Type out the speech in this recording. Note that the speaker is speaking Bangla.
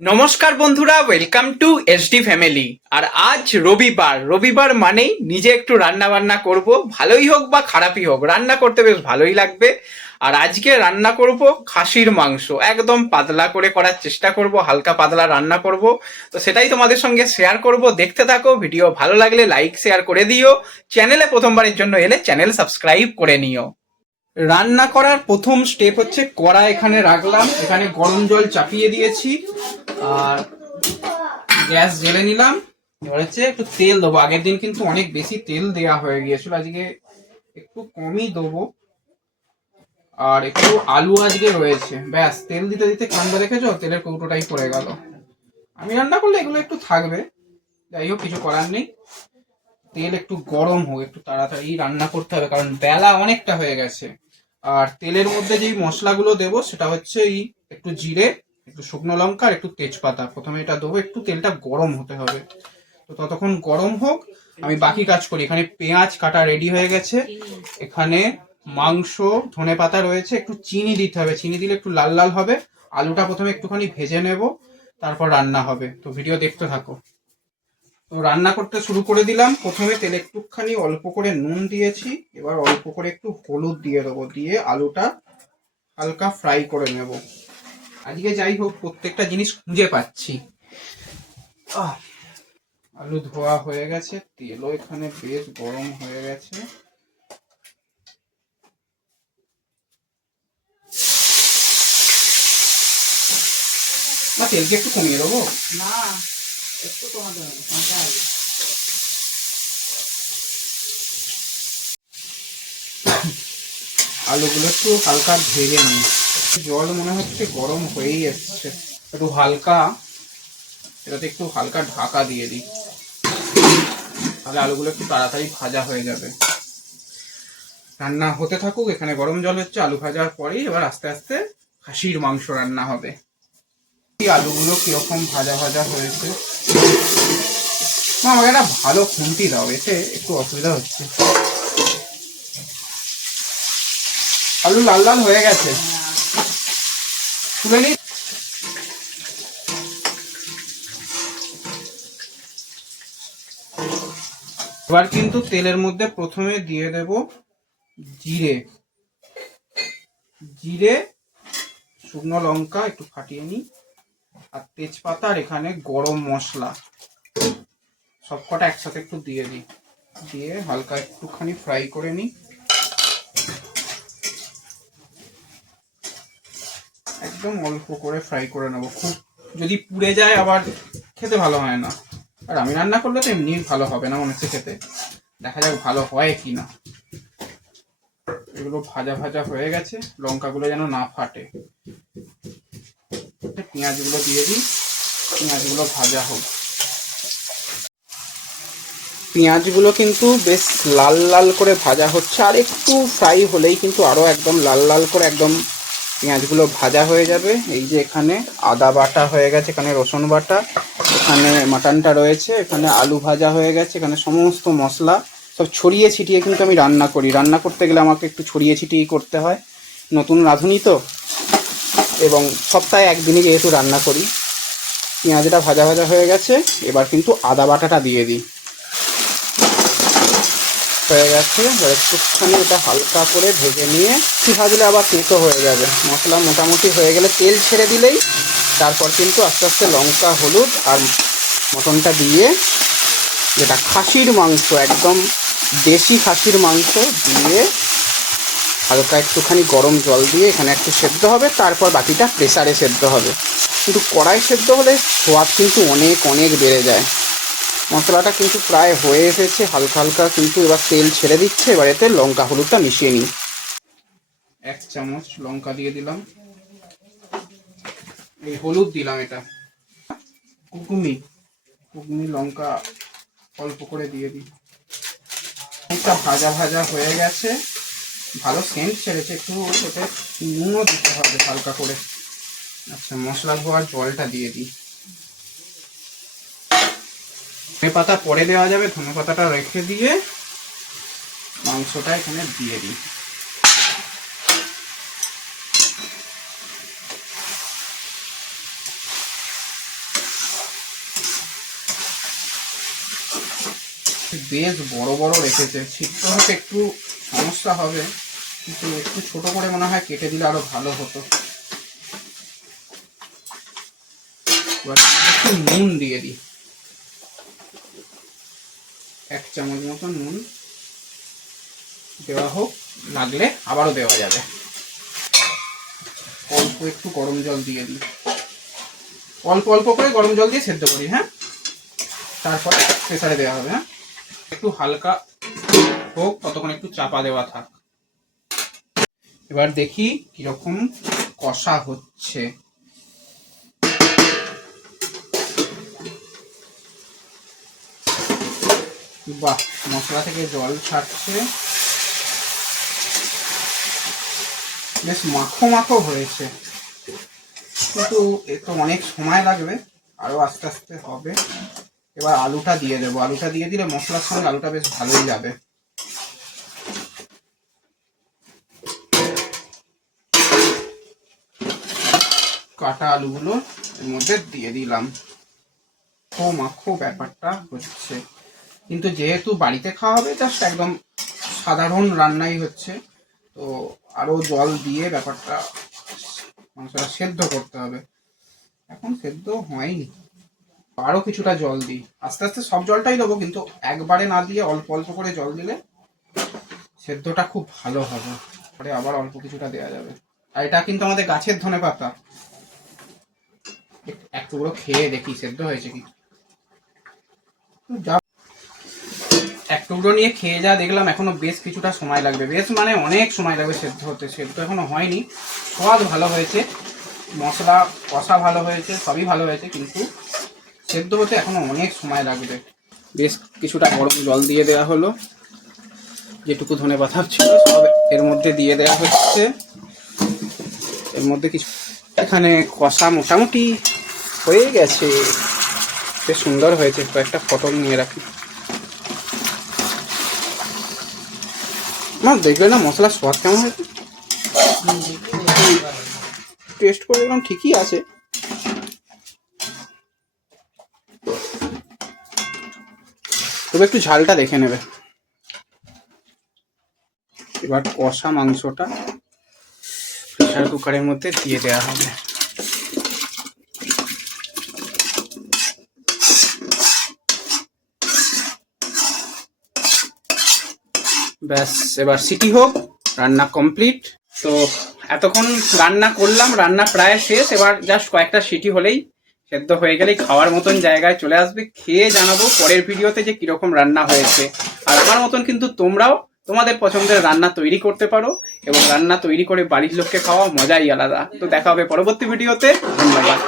নমস্কার বন্ধুরা, ওয়েলকাম টু এসডি ফ্যামিলি। আর আজ রবিবার, রবিবার মানেই নিজে একটু রান্না বান্না করব, ভালোই হোক বা খারাপই হোক, রান্না করতে বেশ ভালোই লাগবে। আর আজকে রান্না করব খাসির মাংস, একদম পাতলা করে করার চেষ্টা করব, হালকা পাতলা রান্না করব। তো সেটাই তোমাদের সঙ্গে শেয়ার করব, দেখতে থাকো। ভিডিও ভালো লাগলে লাইক শেয়ার করে দিও। চ্যানেলে প্রথমবারের জন্য এলে চ্যানেল সাবস্ক্রাইব করে নিও। রান্না করার প্রথম স্টেপ হচ্ছে কড়া এখানে রাখলাম, এখানে গরম জল চাপিয়ে দিয়েছি আর গ্যাস জ্বেলে নিলাম। এবার হচ্ছে একটু তেল দেবো। আগের দিন কিন্তু অনেক বেশি তেল দেওয়া হয়ে গিয়েছিল, আজকে একটু কমই দেবো। আর একটু আলু আজকে রয়েছে, ব্যাস। তেল দিতে দিতে ঠান্ডা, দেখেছো তেলের কৌটোটাই পড়ে গেল। আমি রান্না করলে এগুলো একটু থাকবে, যাই হোক কিছু করার নেই। তেল একটু গরম হোক, একটু তাড়াতাড়ি রান্না করতে হবে কারণ বেলা অনেকটা হয়ে গেছে। আর তেলের মধ্যে যেই মশলাগুলো দেবো সেটা হচ্ছে এই একটু জিরে, একটু শুকনো লঙ্কা আর একটু তেজপাতা। প্রথমে এটা দেবো, একটু তেলটা গরম হতে হবে। তো ততক্ষণ গরম হোক, আমি বাকি কাজ করি। এখানে পেঁয়াজ কাটা রেডি হয়ে গেছে, এখানে মাংস, ধনে পাতা রয়েছে, একটু চিনি দিতে হবে, চিনি দিলে একটু লাল লাল হবে। আলুটা প্রথমে একটুখানি ভেজে নেব, তারপর রান্না হবে। তো ভিডিও দেখতে থাকো। তো রান্না করতে শুরু করে দিলাম। প্রথমে তেলে একটুখানি অল্প করে নুন দিয়েছি, এবার অল্প করে একটু হলুদ দিয়ে দেবো, দিয়ে আলুটা হালকা ফ্রাই করে নেব। আজকে যাই হোক প্রত্যেকটা জিনিস খুঁজে পাচ্ছি। আলু ধোয়া হয়ে গেছে, তেলও এখানে বেশ গরম হয়ে গেছে। না, তেলকে একটু কমিয়ে দেবো না, একটু কমাতে হবে। আলুগুলো একটু হালকা ভেজে নিই। জল মনে হচ্ছে গরম হয়েই এসছে, একটু হালকা, এটাতে একটু হালকা ঢাকা দিয়ে দিই, তাহলে আলুগুলো একটু তাড়াতাড়ি ভাজা হয়ে যাবে। রান্না হতে থাকুক, এখানে গরম জল হচ্ছে। আলু ভাজার পরেই এবার আস্তে আস্তে খাসির মাংস রান্না হবে। আলুগুলো কিরকম ভাজা ভাজা হয়েছে। আমাকে একটা ভালো খুন্তি দাও, এতে একটু অসুবিধা হচ্ছে। আলু লাল লাল হয়ে গেছে, তুলে নিই। এবার কিন্তু তেলের মধ্যে প্রথমে দিয়ে দেব জিরে, জিরে, শুকনো লঙ্কা একটু ফাটিয়ে নিই, আর তেজপাতা, আর এখানে গরম মশলা সবকটা একসাথে একটু দিয়ে দিই, দিয়ে হালকা একটুখানি ফ্রাই করে নিই। একদম অল্প করে ফ্রাই করে নেবো, খুব যদি পুড়ে যায় আবার খেতে ভালো হয় না। আর আমি রান্না করলে তো এমনি ভালো হবে না মনে হচ্ছে খেতে, দেখা যাক ভালো হয় কি না। এগুলো ভাজা ভাজা হয়ে গেছে, লঙ্কাগুলো যেন না ফাটে। পেঁয়াজগুলো দিয়ে দিই, পেঁয়াজগুলো ভাজা হোক। পেঁয়াজগুলো কিন্তু বেশ লাল লাল করে ভাজা হচ্ছে, আর একটু ফ্রাই হলেই কিন্তু আরও একদম লাল লাল করে একদম পেঁয়াজগুলো ভাজা হয়ে যাবে। এই যে এখানে আদা বাটা হয়ে গেছে, এখানে রসুন বাটা, এখানে মাটনটা রয়েছে, এখানে আলু ভাজা হয়ে গেছে, এখানে সমস্ত মশলা সব ছড়িয়ে ছিটিয়ে কিন্তু আমি রান্না করি। রান্না করতে গেলে আমাকে একটু ছড়িয়ে ছিটিয়ে করতে হয়, নতুন রাঁধুনি তো, এবং সপ্তাহে একদিনই যেহেতু রান্না করি। পেঁয়াজটা ভাজা ভাজা হয়ে গেছে, এবার কিন্তু আদা বাটাটা দিয়ে দিই। হয়ে গেছে, এবার একটুখানি ওটা হালকা করে ভেজে নিয়ে, একটু ভাজলে আবার তেতো হয়ে যাবে। মশলা মোটামুটি হয়ে গেলে তেল ছেড়ে দিলেই তারপর কিন্তু আস্তে আস্তে লঙ্কা, হলুদ আর মটনটা দিয়ে, যেটা খাসির মাংস, একদম দেশি খাসির মাংস দিয়ে হালকা একটুখানি গরম জল দিয়ে এখানে একটু সেদ্ধ হবে, তারপর বাকিটা প্রেসারে সেদ্ধ হবে। কিন্তু কড়াই সেদ্ধ হলে স্বাদ কিন্তু অনেক অনেক বেড়ে যায়। মশলাটা কিন্তু প্রায় হয়ে এসেছে, হালকা হালকা কিন্তু এবার তেল ছেড়ে দিচ্ছে। এবার এতে লঙ্কা হলুদটা মিশিয়ে নিই। 1 চামচ লঙ্কা দিয়ে দিলাম, এই হলুদ দিলাম, এটা কুকুমি, কুকুমি লঙ্কা অল্প করে দিয়ে দিই। একটা ভাজা ভাজা হয়ে গেছে, ভালো সেন্ট ছেড়েছে, একটু ওতে নুনও দিতে হবে হালকা করে। আচ্ছা, মশলা ধোয়ার জলটা দিয়ে দিই। ধনে পাতা পরে দেওয়া যাবে, ধনে পাতাটা রেখে দিয়ে মাংসটা এখানে দিয়ে দিই। বেশ বড় বড় রেখেছে, সিদ্ধ হতে একটু সমস্যা হবে, কিন্তু একটু ছোট করে মনে হয় কেটে দিলে আরো ভালো হতো। এবার একটু নুন দিয়ে দিই, 1 চামচ মতো নুন দেওয়া হোক, লাগলে আবারও দেওয়া যাবে। অল্প একটু গরম জল দিয়ে দিই, অল্প অল্প করে গরম জল দিয়ে সেদ্ধ করি। হ্যাঁ, তারপরে প্রেসারে দেওয়া হবে। হ্যাঁ, একটু হালকা হোক, ততক্ষণ একটু চাপা দেওয়া থাক। এবার দেখি কিরকম কষা হচ্ছে। বাহ, মশলা থেকে জল ছাড়ছে, বেশ মাখো মাখো হয়েছে, কিন্তু এ তো অনেক সময় লাগবে, আরো আস্তে আস্তে হবে। এবার আলুটা দিয়ে দেবো, আলুটা দিয়ে দিলে মশলার সঙ্গে আলুটা বেশ ভালোই যাবে। কাটা আলুগুলো এর মধ্যে দিয়ে দিলাম। মাখো মাখো ব্যাপারটা হচ্ছে, কিন্তু যেহেতু বাড়িতে খাওয়া হবে জাস্ট একদম সাধারণ রান্নাই হচ্ছে, তো আরো জল দিয়ে ব্যাপারটা মাংসটা সেদ্ধ করতে হবে। এখন সেদ্ধ হয়নি, আরো কিছুটা জল দিই, আস্তে আস্তে সব জলটাই দেবো, কিন্তু একবারে না দিয়ে অল্প অল্প করে জল দিলে সেদ্ধটা খুব ভালো হবে। পরে আবার অল্প কিছুটা দেওয়া যাবে। আর এটা কিন্তু আমাদের গাছের ধনেপাতা, এক টুকরো খেয়ে দেখি সেদ্ধ হয়েছে কি। এক টুকরো নিয়ে খেয়ে যা দেখলাম, এখনো বেশ কিছুটা সময় লাগবে, বেশ মানে অনেক সময় লাগবে সেদ্ধ হতে। সেদ্ধ এখনো হয়নি, স্বাদ ভালো হয়েছে, মশলা কষা ভালো হয়েছে, সবই ভালো হয়েছে, কিন্তু সেদ্ধ হতে এখনো অনেক সময় লাগবে। বেশ কিছুটা গরম জল দিয়ে দেওয়া হলো, যেটুকু ধনেপাতা ছিল সব এর মধ্যে দিয়ে দেওয়া হচ্ছে। এর মধ্যে কিছু এখানে কষা মোটামুটি হয়ে গেছে, বেশ সুন্দর হয়েছে। কয়েকটা ফটো নিয়ে রাখি। মা দেখলে না মশলার স্বাদ কেমন হয়েছে? টেস্ট করে দেখলাম ঠিকই আছে। তবে একটু ঝালটা দেখে নেবে। এবার কষা মাংসটা প্রেসার কুকারের মধ্যে দিয়ে দেওয়া হবে। ব্যাস, এবার সিটি হোক, রান্না কমপ্লিট। তো এতক্ষণ রান্না করলাম, রান্না প্রায় শেষ। এবার জাস্ট কয়েকটা সিটি হলেই, সেদ্ধ হয়ে গেলেই খাওয়ার মতন জায়গায় চলে আসবে। খেয়ে জানাবো পরের ভিডিওতে যে কিরকম রান্না হয়েছে। আর আমার মতন কিন্তু তোমরাও তোমাদের পছন্দের রান্না তৈরি করতে পারো, এবং রান্না তৈরি করে বাড়ির লোককে খাওয়া মজাই আলাদা। তো দেখা হবে পরবর্তী ভিডিওতে। ধন্যবাদ।